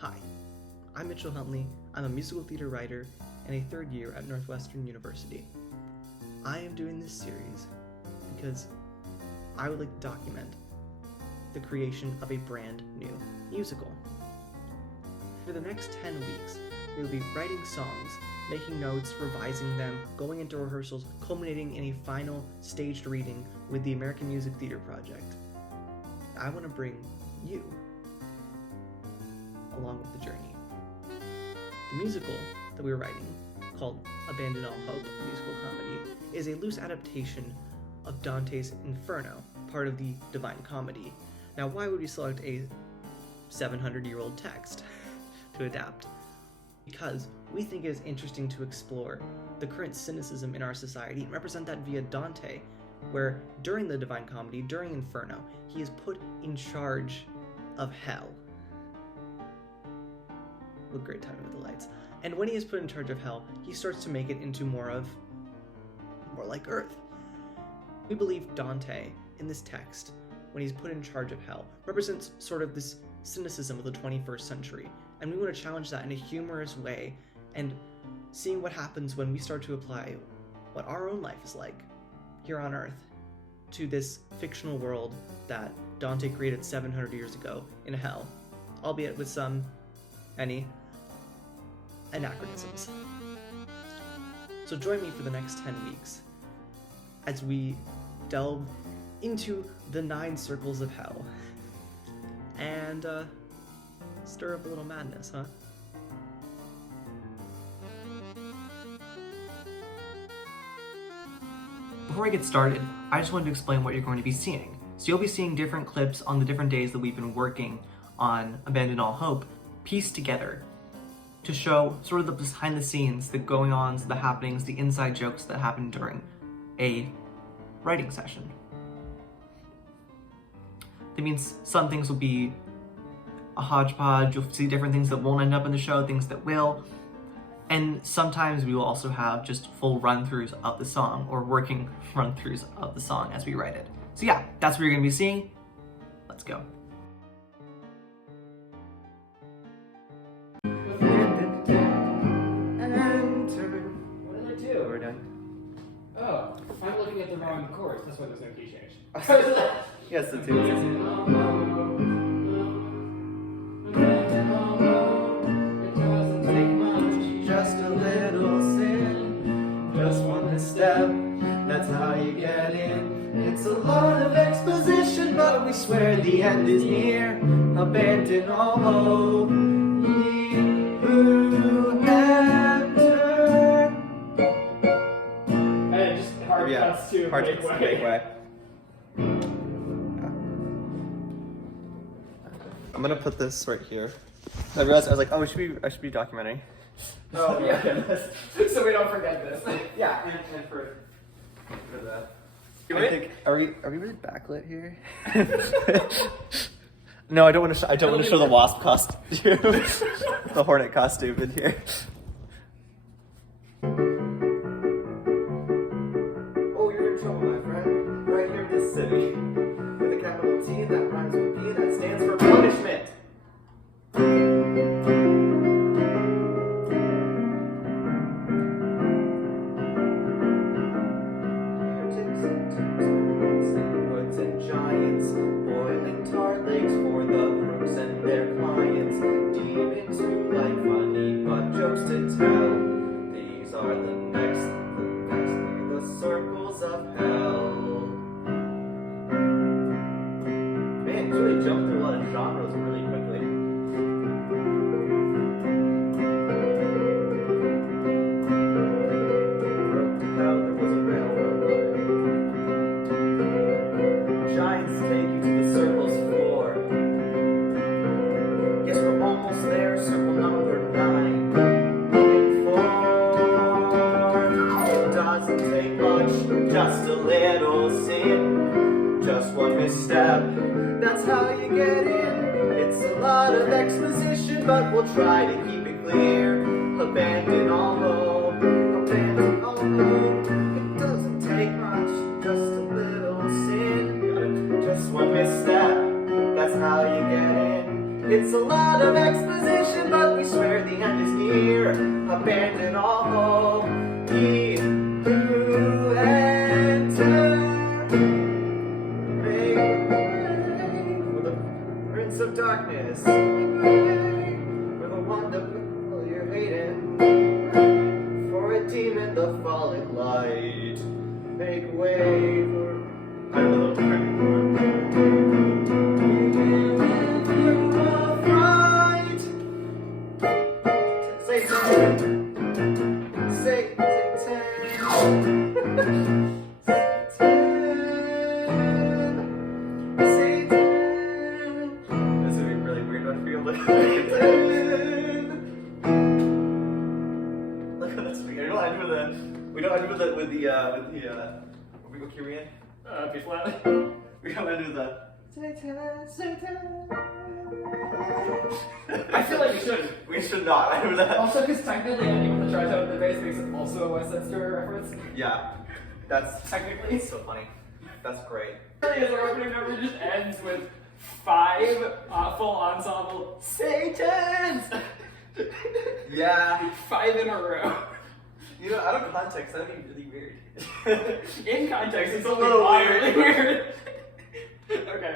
Hi, I'm Mitchell Huntley. I'm a musical theater writer and a third year at Northwestern University. I am doing this series because I would like to document the creation of a brand new musical. For the next 10 weeks, we will be writing songs, making notes, revising them, going into rehearsals, culminating in a final staged reading with the American Music Theater Project. I want to bring you along with the journey. The musical that we were writing, called Abandon All Hope, a musical comedy, is a loose adaptation of Dante's Inferno, part of the Divine Comedy. Now, why would we select a 700-year-old text to adapt? Because we think it is interesting to explore the current cynicism in our society and represent that via Dante, where during the Divine Comedy, during Inferno, he is put in charge of hell. What great timing with the lights. And when he is put in charge of hell, he starts to make it into more like Earth. We believe Dante, in this text, when he's put in charge of hell, represents sort of this cynicism of the 21st century. And we want to challenge that in a humorous way, and seeing what happens when we start to apply what our own life is like here on Earth to this fictional world that Dante created 700 years ago in hell, albeit with any anachronisms. So join me for the next 10 weeks as we delve into the 9 circles of hell and stir up a little madness, huh? Before I get started, I just wanted to explain what you're going to be seeing. So you'll be seeing different clips on the different days that we've been working on Abandon All Hope, pieced together to show sort of the behind the scenes, the going-ons, the happenings, the inside jokes that happen during a writing session. That means some things will be a hodgepodge, you'll see different things that won't end up in the show, things that will, and sometimes we will also have just full run-throughs of the song, or working run-throughs of the song as we write it. So yeah, that's what you're going to be seeing. Let's go. We're done. Oh, I'm looking at the wrong chords. That's why there's no key change. Yes, the two. Just a little sin, just one misstep, that's how you get in. It's a lot of exposition, but we swear the end is near. Abandon all hope, ye who enter. And just hard cuts to hard make cuts to way. make way. I'm gonna put this right here. I realized I was like, oh, I should be documenting. Oh yeah, so we don't forget this. Yeah, and for that. I think are we really backlit here? No, I don't want to show the wasp costume, the hornet costume in here. Oh, you're in trouble, my friend. Right here in this city. With a capital T that rhymes with P, that stands for punishment. Woods and giants, boiling tar lakes for the crooks and their clients. Demons who like funny but jokes to tell. These are the next near the circles of hell. Man, you really jumped through a lot of genres really quickly. Road to hell, there was a railroad. Giants take you to the circle's floor. Guess we're almost there, circle number 9. Moving forward. It doesn't take much, just a little sin, just one misstep, that's how you get in. It's a lot of exposition, but we'll try to keep it clear. Abandon all hope, abandon all hope. It doesn't take much, just a little sin, just one misstep, that's how you get in. It's a lot of exposition, but we swear the end is near. Abandon all hope, ye who enter. Make way for the Prince of Darkness. Make way for the one that you're hating. For a demon, the fallen light. Make way for. I don't know the correct word. Satan. Satan. This would be really weird on field. Look at this weird. You know what I do with that? We don't do that with the what we go Kyrian? B flat. We don't do the Satan. I feel like we should. We should not. I do that. Also, because technically, anyone that tries out of the base makes it also a West Side Story reference. Yeah, that's Technically. it's so funny. That's great. As our opening number just ends with 5 full ensemble Satans! Yeah. 5 in a row. You know, out of context, that'd be really weird. In context, it's a only little moderately weird. Okay,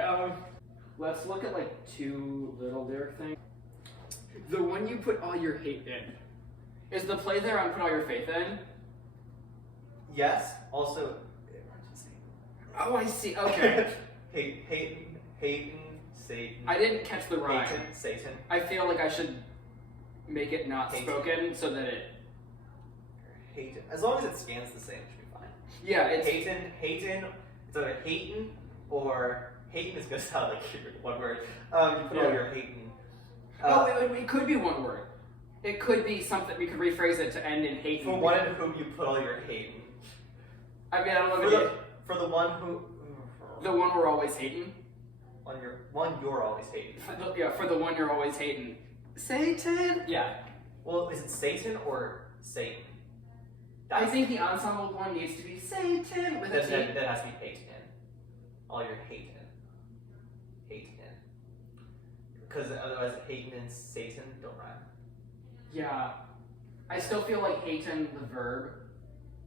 let's look at like 2 little lyric things. The one you put all your hate in. Is the play there on put all your faith in? Yes. Also. Oh, I see. Okay. Hayden, Satan. I didn't catch the rhyme. Satan. I feel like I should make it not Hayden. spoken so that it. Hayden. As long as it scans the same, it should be fine. Yeah, it's. Hayden. It's either Hayden or Hayden is gonna sound like one word. You put all your Hayden. It could be one word. It could be something. We could rephrase it to end in hate. For one in whom you put all your Hayden. I mean, I don't know. For the one who. The one we're always hating. You're always hating. For the one you're always hating. Satan. Yeah. Well, is it Satan or Satan? I think the ensemble one needs to be Satan with a T. That has to be Hayden. All your Hayden. Because otherwise, Hayden and Satan don't rhyme. Yeah. I still feel like Hayden, the verb,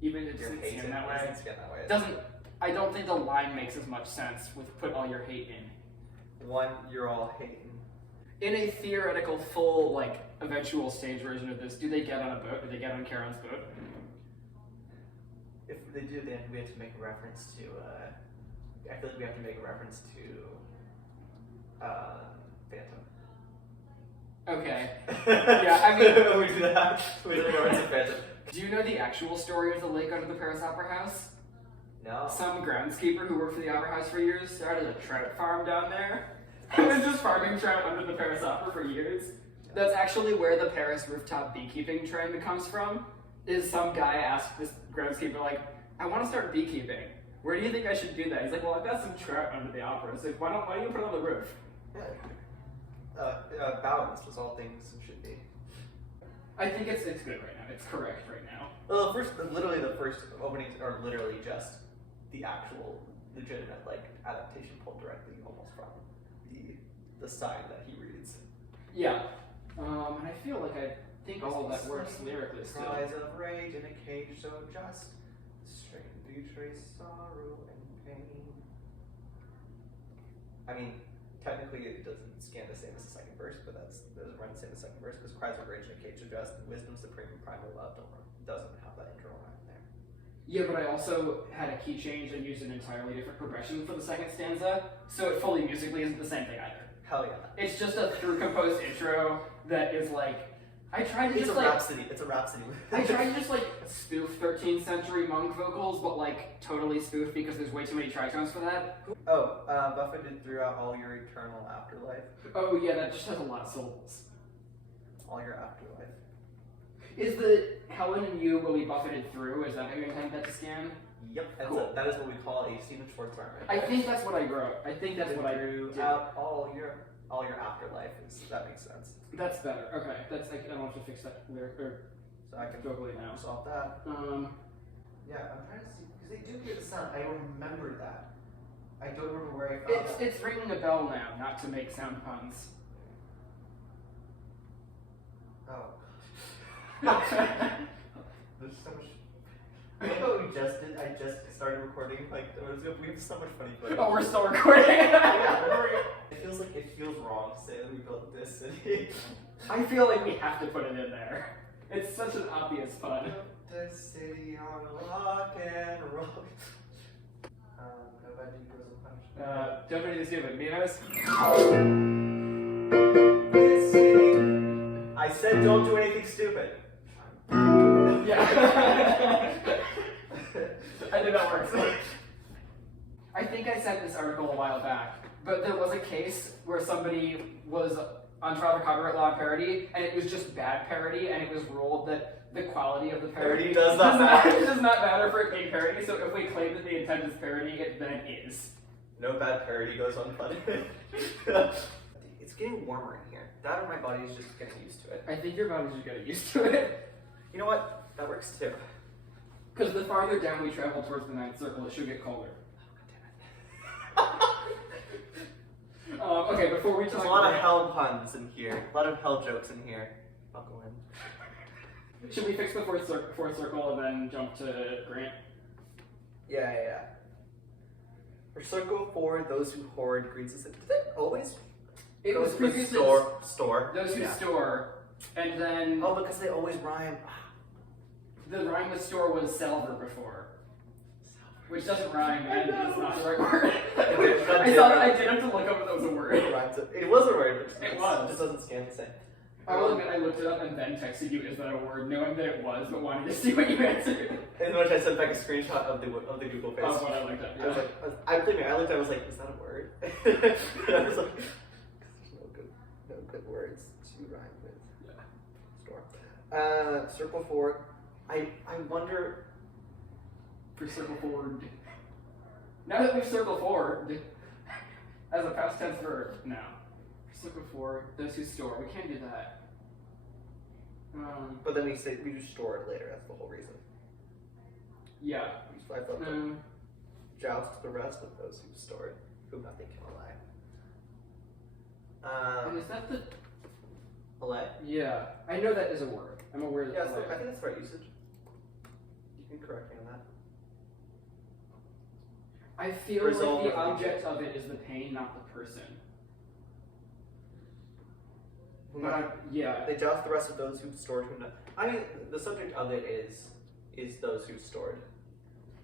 even if it doesn't scan that way, I don't think the line makes as much sense with put all your hate in. One, you're all hating. In a theoretical, full, like, eventual stage version of this, do they get on a boat? Do they get on Charon's boat? If they do, then we have to make a reference to, I feel like we have to make a reference to, Phantom. Okay. Yeah, I mean... we do that. We do a reference to Phantom. Do you know the actual story of the lake under the Paris Opera House? No. Some groundskeeper who worked for the Opera House for years started a trout farm down there. He was just farming trout under the Paris Opera for years. That's actually where the Paris rooftop beekeeping trend comes from. Is some guy asked this groundskeeper, like, I want to start beekeeping. Where do you think I should do that? He's like, well, I've got some trout under the opera. It's like, why don't you put it on the roof? Balance was all things should be. I think it's good right now. It's correct right now. Well, literally the first openings are literally just the actual legitimate like adaptation pulled directly almost from the sign that he reads. Yeah. And I feel like I think all of that works lyrically still. Cries of rage in a cage so just, strain betrays sorrow and pain. I mean, technically it doesn't scan the same as the second verse, but that doesn't run the same as the second verse because cries of rage in a cage so just, wisdom supreme and primal love doesn't have that intro line there. Yeah, but I also had a key change and used an entirely different progression for the second stanza, so it fully musically isn't the same thing either. Hell yeah. It's just a through composed intro that is like, I tried to It's just a like rhapsody. It's a rhapsody. I tried to just like spoof 13th century monk vocals, but like totally spoof because there's way too many tritones for that. Oh, buffeted throughout all your eternal afterlife. Oh yeah, that just has a lot of syllables. All your afterlife. Is the Helen and you will be buffeted through? Is that how you intend that to scan? Yep, Cool. that is what we call a Stephen Schwartz rhyme. I think that's what I wrote. I think that's what I did. Throughout all your afterlife. That makes sense. That's better. Okay, that's I don't have to fix that lyric or So I can vocally now. solve that. Yeah, I'm trying to see because they do hear the sound. I remember that. I don't remember where I found that. It's ringing a bell now, not to make sound puns. recording. Like, we have so much funny footage. Oh, we're still recording. It feels like it feels wrong to say that we built this city. I feel like we have to put it in there. It's such an obvious pun. This city on rock and roll. Don't need to see it, Minos. This city. I said don't do anything stupid. Yeah. I did not work. So. I think I sent this article a while back, but there was a case where somebody was on trial for copyright law and parody, and it was just bad parody, and it was ruled that the quality of the parody does not matter. does not matter for it being parody, so if we claim that the intent is parody, it then is. No bad parody goes unpunished. It's getting warmer in here. That or my body is just getting used to it. I think your body's just getting used to it. You know what? That works too. Because the farther down we travel towards the ninth circle, it should get colder. Okay, before we talk There's a lot of hell puns in here. A lot of hell jokes in here. I'll go in. Should we fix the fourth circle and then jump to Grant? Yeah. For circle 4, those who hoard greets the city. Did it always? It was previously store. Those who store, and then Oh, because they always rhyme. the rhyme with store was salver before, which doesn't rhyme and is not the right word. I did have to look up if that was a word. It was a word, but It was. It just doesn't scan the same. I will admit I looked it up and then texted you, is that a word, knowing that it was, but wanting to see what you answered. In which I sent back a screenshot of the Google face. Of what I looked up. I was like, I looked at it, I was like, is that a word? And I was like, no good words to rhyme with. Store. Circle 4. I wonder. For circle forward. Now that we've circled forward, as a past tense verb, no. Circle 4, those who store. We can't do that. But then we just store it later. That's the whole reason. Yeah. I thought joust the rest of those who stored, whom nothing can allay. And is that the? Allay? Yeah. I know that is a word. I'm aware that. Yeah, I think that's the right usage. You can correct me on that. I feel Resolve like the of object of it is the pain, not the person. But yeah. They joust the rest of those who stored whom not. I mean, the subject of it is those who stored.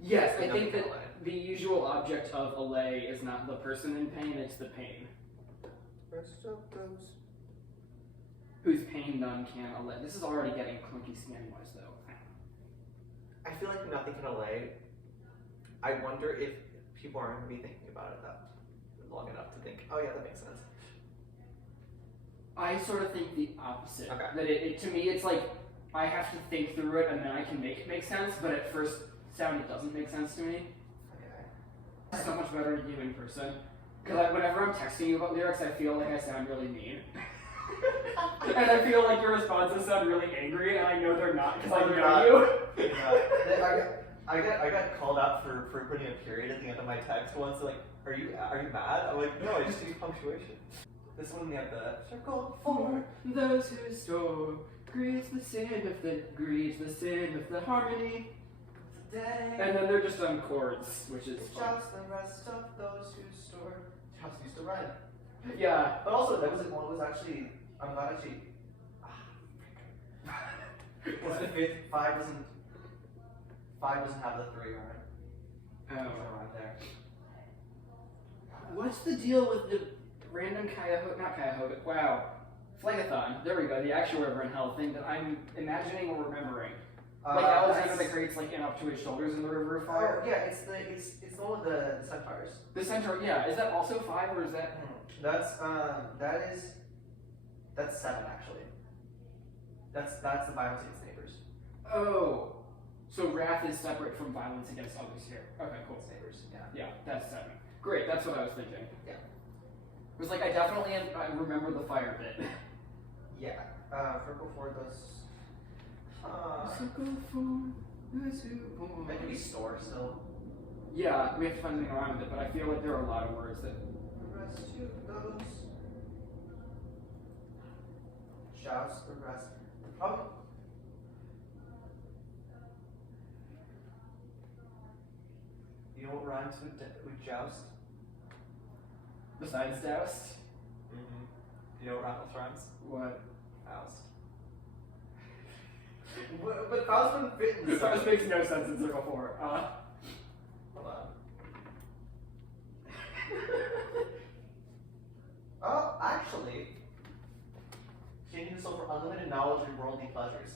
Yes, I Nothing think can that allay. the usual object of allay is not the person in pain, it's the pain. Rest of those. Whose pain none can allay. This is already getting clunky scan-wise, though. I feel like nothing can allay. I wonder if people aren't going to be thinking about it that long enough to think, oh yeah, that makes sense. I sort of think the opposite. Okay. That it to me, it's like I have to think through it and then I can make it make sense, but at first sound it doesn't make sense to me. Okay. It's so much better to you in person. Because whenever I'm texting you about lyrics, I feel like I sound really mean. And I feel like your responses sound really angry, and I know they're not because I know you. I got called out for putting a period at the end of my text once. Like, are you mad? I'm like, no, I just need punctuation. This one we have the circle 4. Those who store grieves the sin of the harmony. Today. And then they're just on chords, which is fun. Just the rest of those who store. Just used to rhyme. Yeah. But also, that was one was actually. I'm glad actually. What's the fifth? 5 doesn't have the 3 on it. Oh. Right there. What's the deal with the random not Cuyahoga, wow. Phlegethon, there we go, the actual river in hell thing that I'm imagining or remembering. Like Alexander the Great's like in up to his shoulders in the river of fire. Oh, yeah, it's the one with the centaurs. The centaur, yeah. Is that also 5 or is that? That's 7 actually. That's the violence against neighbors. Oh, so wrath is separate from violence against others here. Okay, cool. Neighbors, yeah. Yeah, that's 7. Great, that's what I was thinking. Yeah. It was like I definitely remember the fire bit. Yeah. Circle 4 does. Circle 4, those who That could be store still. Yeah, we have to find something around with it, but I feel like there are a lot of words that. The rest of those. Shouts the rest. The problem. You know what rhymes with joust? Besides doused? Mm-hmm. You know what rhymes? What? Faust. But Faust wouldn't fit in the This makes no sense in Circle 4. Hold on. Oh, actually, changing the soul for unlimited knowledge and worldly pleasures.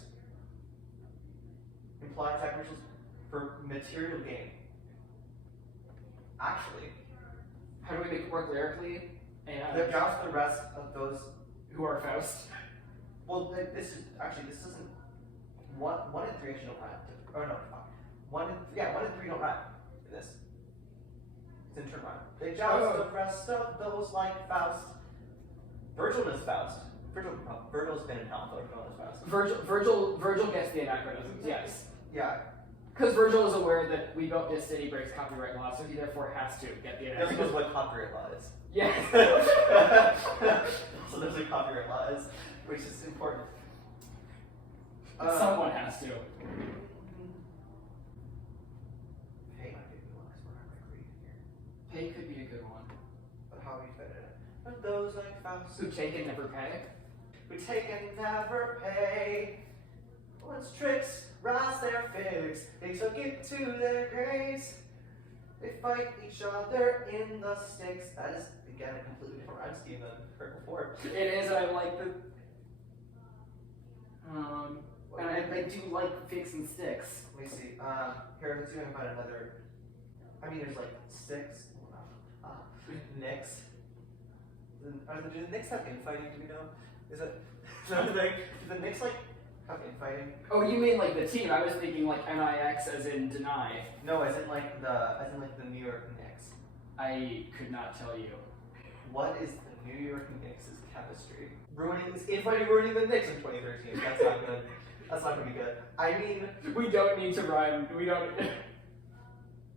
Implied sacrifices for material gain. Actually, How do we make it work lyrically? And they're just the rest of those. who are Faust? Well, this isn't one and three actually don't rhyme. Or no, fuck. One and three don't rhyme in this. It's in turn rhyme. They joust the rest of those like Faust. Virgil is Faust. Virgil's been in hell, but Virgil is Faust. Virgil gets the anachronisms, yes. Yeah. Because Virgil is aware that We Built This City breaks copyright law, so he therefore has to get the That's anachronisms. because what copyright law is. Yes. So there's a copyright law is, which is important. Someone has to. Hey, might be a good one, 'cause we're not like reading here. Pay could be a good one. But how we fit it? But those like Faust Who take and never pay? who take and never pay. Once tricks rise their figs, they took it to their graves. They fight each other in the sticks. That is again a completely different rhyme scheme than heard before. It is, and I like the. And I do like figs and sticks. Let me see. Here, let's see if I can find another. I mean, there's like sticks. Knicks. Do the Knicks have infighting? Do we know? Is that the thing? Do the Knicks like have infighting? Oh, you mean like the team? I was thinking like NIX as in deny. No, as in like the New York Knicks. I could not tell you. What is the New York Knicks' chemistry? Infighting ruining the Knicks in 2013. That's not good. That's not gonna be good. I mean, We don't need to rhyme. We don't.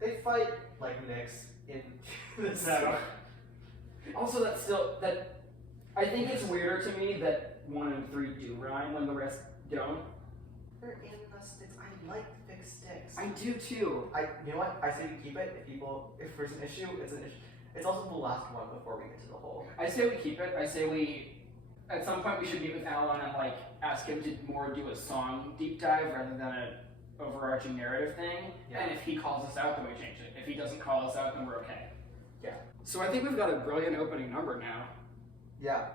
they fight like Knicks in this. No. Also, that's still that. I think it's weirder to me that 1 and 3 do rhyme when the rest don't. They're in the sticks. I like thick sticks. I do too. You know what? I say we keep it. If there's an issue, it's an issue. It's also the last one before we get to the whole. I say we keep it. I say we. At some point, we should meet with Alan and like ask him to more do a song deep dive rather than an overarching narrative thing. Yeah. And if he calls us out, then we change it. If he doesn't call us out, then we're okay. Yeah. So I think we've got a brilliant opening number now. Yeah.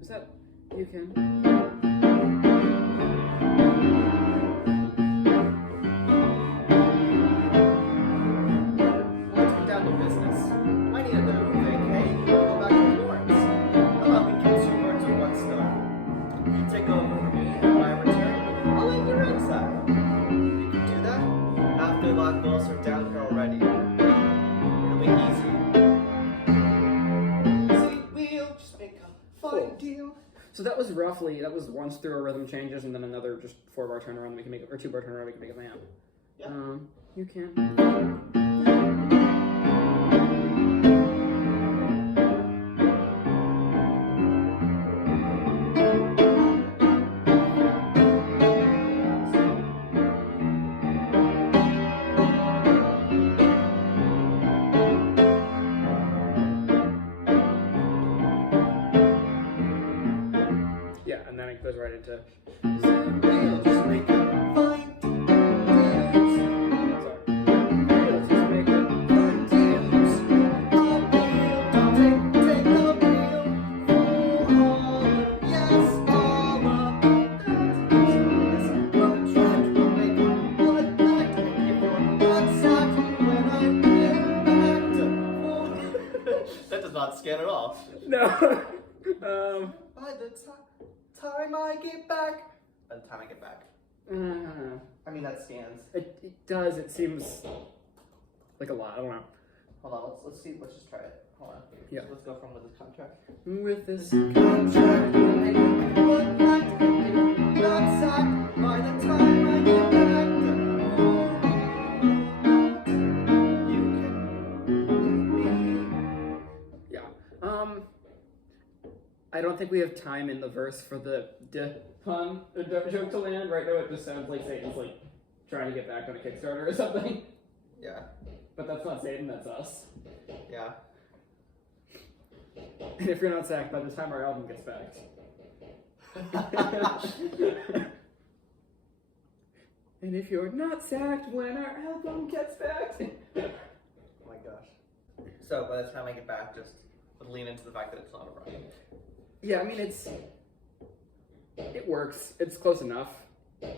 Is that you can? Let's get down to business. I need a bit of a vacay. Go back to Florence. I'm helping kill 2 birds with 1 stone. You take over for me, and when I return, I'll let you ringside. You can do that? After the lock goals are down here already. It'll be easy. See, we'll just make a fine deal. So that was once through our rhythm changes and then another just 4-bar turnaround we can make it, or 2-bar turnaround we can make it land. Yeah. You can. Yeah, and then it goes right into. We'll just make a fine deal. Sorry. We'll just make it. Fine deals. I'll be Dante, take the wheel. For all of, yes, all of that. This contract will make a blood pact. And if you're not sacked when I get back to that does not scan at all. No. By the time I get back. By the time I get back. I mean, that scans. It does. It seems like a lot. I don't know. Hold on, let's see. Let's just try it. Hold on. Yeah. So let's go from with this contract. With this. Contract will make a blood pact. If you're not sacked by the time I get back to I don't think we have time in the verse for the pun joke to land. Right now it just sounds like Satan's like trying to get back on a Kickstarter or something. Yeah. But that's not Satan, that's us. Yeah. And if you're not sacked by the time our album gets backed. And if you're not sacked when our album gets backed. Oh my gosh. So by the time I get back, just would lean into the fact that it's not a rhyme. Yeah, I mean it works. It's close enough. Yeah.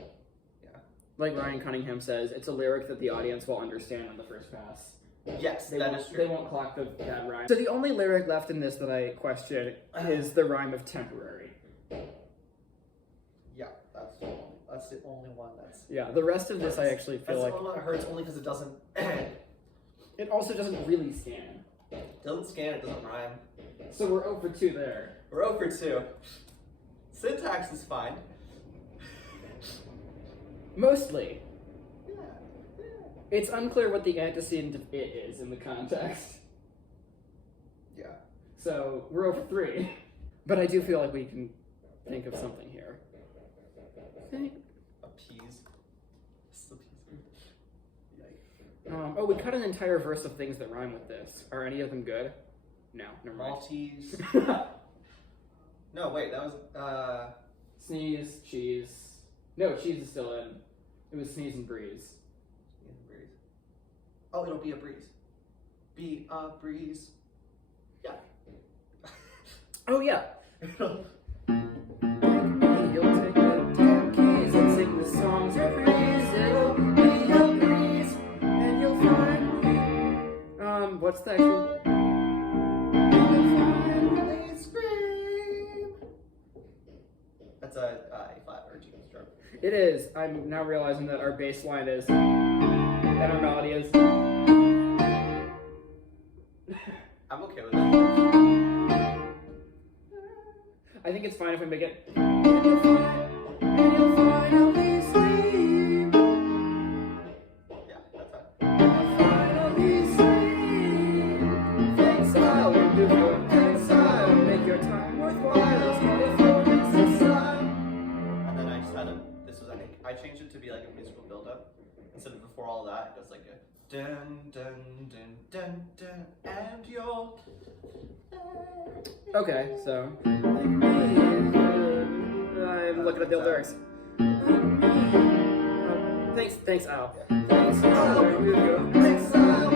Like Ryan Cunningham says, it's a lyric that the audience will understand on the first pass. Yes, that is true. They won't clock the bad rhyme. So the only lyric left in this that I question is the rhyme of temporary. Yeah, that's the only one that's... Yeah, the rest of this I actually feel that's like... the one that hurts only because it doesn't... It also doesn't really scan. Doesn't scan, it doesn't rhyme. So we're 0 for 2 there. We're 0 for 2. Syntax is fine. Mostly. Yeah. It's unclear what the antecedent of it is in the context. Yeah. So we're 0 for 3. But I do feel like we can think of something here. Appease. Oh, we cut an entire verse of things that rhyme with this. Are any of them good? No, never mind. Maltese. No, wait, that was Sneeze, cheese. No, cheese is still in. It was sneeze and breeze. Sneeze and breeze. Oh, it'll be a breeze. Be a breeze. Yeah. Oh yeah. You'll take the damn keys and sing the songs of breeze. It'll be a breeze, and you'll find. What's the actual? That's a A-flat or a G stroke. It is. I'm now realizing that our bass line is, and our melody is. I'm okay with that. I think it's fine if we make it. Yeah, that's fine. Make your time worthwhile. And then I just had I changed it to be like a musical build-up. Instead of before all that, it goes like a dun dun dun dun dun and you'll... Okay, so I'm looking at the old lyrics. Thanks, Al. Thanks, Al. There we go. Thanks, Al.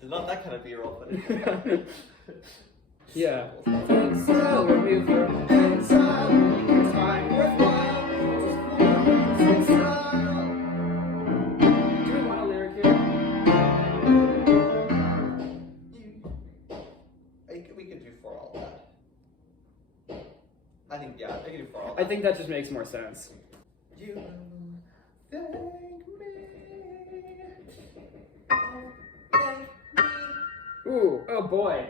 Not that kind of B-roll footage. Yeah. Thanks, Al. We're new for thanks, Al. It's fine, worthwhile. Thanks, Al. Do we want a lyric here? We could do for all that. I think, yeah, I could do for all that. I think that just makes more sense. You thank me. Ooh, oh boy.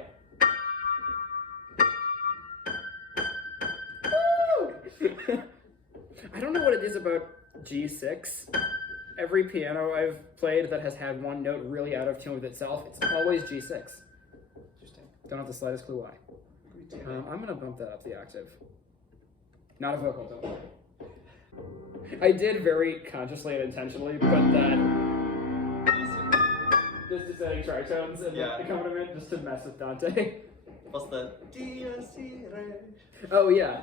I don't know what it is about G6. Every piano I've played that has had one note really out of tune with itself, it's always G6. Interesting. Don't have the slightest clue why. I'm gonna bump that up the octave. Not a vocal, don't worry. I did very consciously and intentionally put that just descending tritones and the accompaniment just to mess with Dante. What's the Dia Sire? Oh yeah.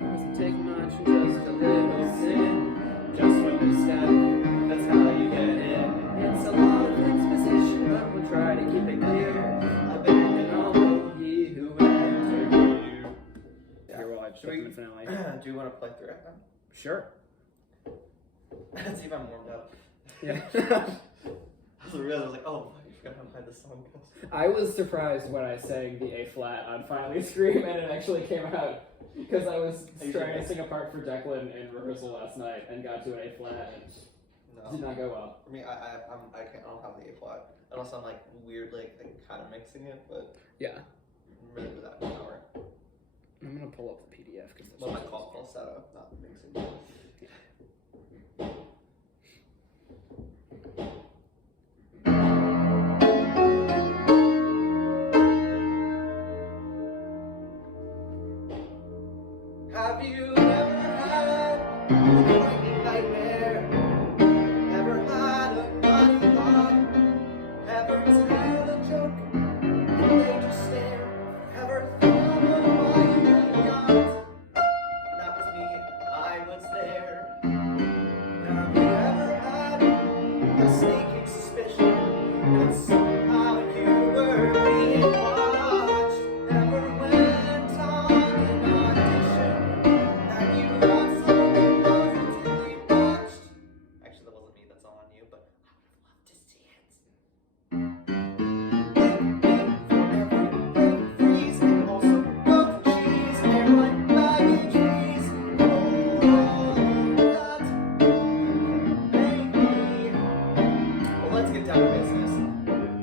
Doesn't take much, just a little sin. Just when you step, that's how you get in. It's a lot of exposition, but we'll try to keep it clear. Abandon all ye who enter here. Here, well, I just put the finale. Do you want to play through it? Sure. Let's see if I'm warmed up. Yeah. I realized I was like, oh, fuck. forgot how high the song goes. I was surprised when I sang the A flat on Finally Scream and it actually came out because I was trying to sing a part for Declan in rehearsal last night and got to an A flat and did not go well. For me, I don't have the A flat. I don't sound like weird, like kind of mixing it, but Yeah. maybe that an hour. I'm gonna pull up the PDF because Well, my call falsetto, not mixing. Have you ever had a frightening nightmare? Ever had a funny thought? Ever tell a joke and they just stare? Ever thought of why you yacht? That was me, I was there. Have you ever had a sneaking suspicion that somehow you were being watched? Ever went on an audition that you absolutely positively botched? Actually, that wasn't me, that's all on you, but I would love to see it. Freeze and also milk, cheese, airline baggage fees, all that make me. Well, let's get down to business.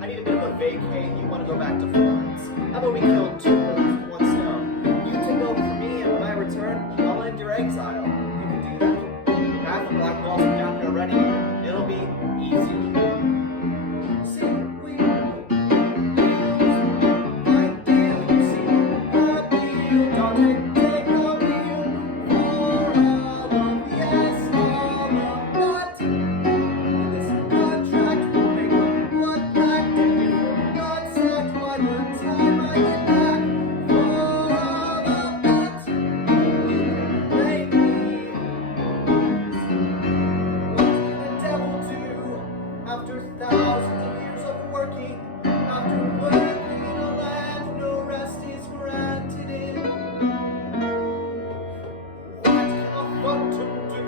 I need a bit of a vacay and you want to go back to Florence. How about we kill two birds with one stone? You take over for me and when I return, I'll end your exile. You can do that. Half the black walls are down here already. It'll be easy. See, we Dante, take a wheel for all of yes, all of that. This contract will make a blood pact and you will not set by the time I get back. For all of that, you can blame me. What did the devil do after thousands of years of working? After working in a land no rest is granted in. What can a phantom do?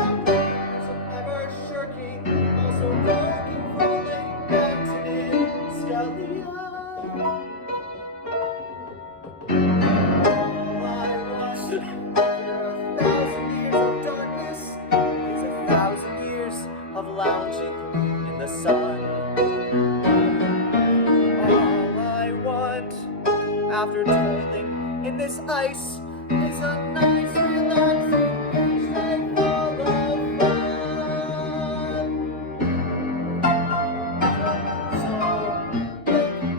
After years of ever shirking, also working for Lady Benton in Scalia. All I want after 1,000 years of darkness is 1,000 years of lounging in the sun. All I want after toiling in this ice is a nice relaxing beach day full of fun. So make me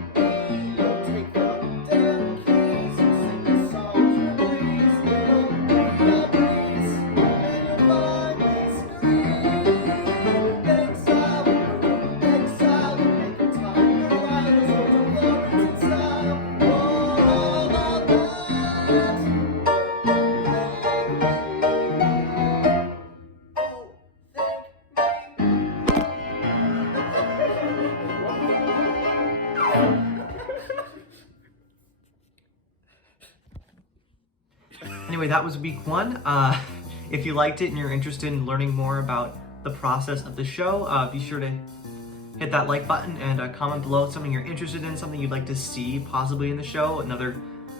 go take the damn keys and sing the song to the breeze. It'll be a breeze and you'll find me screaming. Exile, exile, make a time for riders over Florence and style. All of that. Anyway, that was week one. If you liked it and you're interested in learning more about the process of the show, be sure to hit that like button and comment below something you're interested in, something you'd like to see possibly in the show, another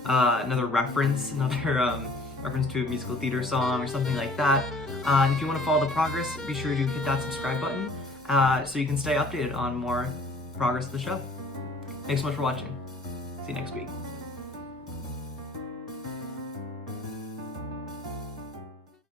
reference, reference to a musical theater song or something like that. And if you want to follow the progress, be sure to hit that subscribe button so you can stay updated on more progress of the show. Thanks so much for watching. See you next week.